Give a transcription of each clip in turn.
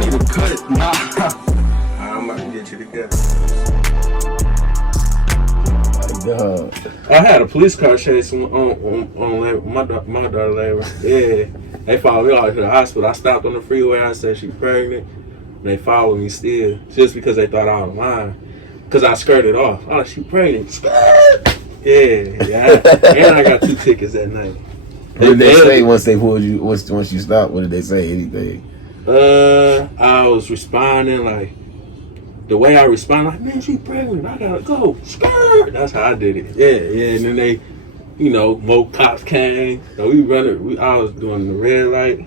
need to cut it. Nah. I'm about to get you together. I had a police car chase on my daughter labor. Yeah, they followed me all to the hospital. I stopped on the freeway. I said she pregnant. They followed me still just because they thought I was lying. Cause I skirted off. Oh, she pregnant. Skirt. Yeah. And I got 2 tickets that night. What did they say once they pulled you? Once you stopped, what did they say? Anything? I was responding like the way I responded, like, man, she pregnant. I gotta go. Skirt. That's how I did it. Yeah. And then they, more cops came. So we running. I was doing the red light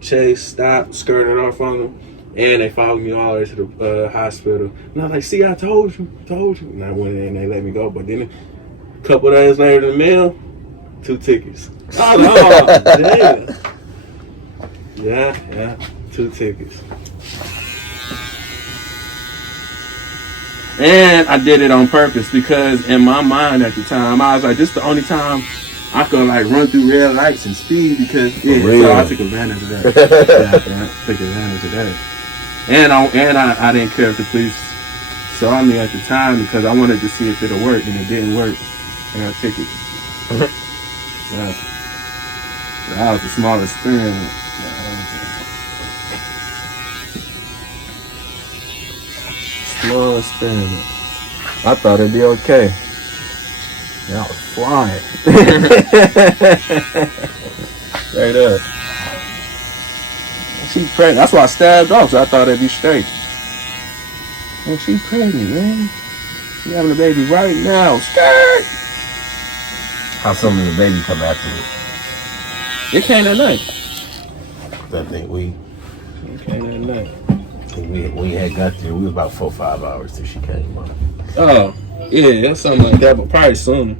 chase, stopped, skirted off on them, and they followed me all the way to the hospital. And I was like, see, I told you. And I went in and they let me go. But then a couple days later in the mail, 2 tickets. Oh, damn. Yeah, 2 tickets. And I did it on purpose because in my mind at the time, I was like, this is the only time I could like run through red lights and speed because so I took advantage of that. I took advantage of that. And I didn't care if the police saw me at the time because I wanted to see if it'll work, and it didn't work. I got a ticket. Yeah. That was the small experiment. Small experiment. I thought it'd be okay. Yeah, I was flying. Straight up. She pregnant. That's why I stabbed off, so I thought it'd be straight. Oh, she pregnant, man. She having a baby right now. Skirt! How soon did the baby come after it? It came that night. I think It came that night. we had got there. We was about 4 or 5 hours till she came up. Oh, yeah, something like that, but probably soon.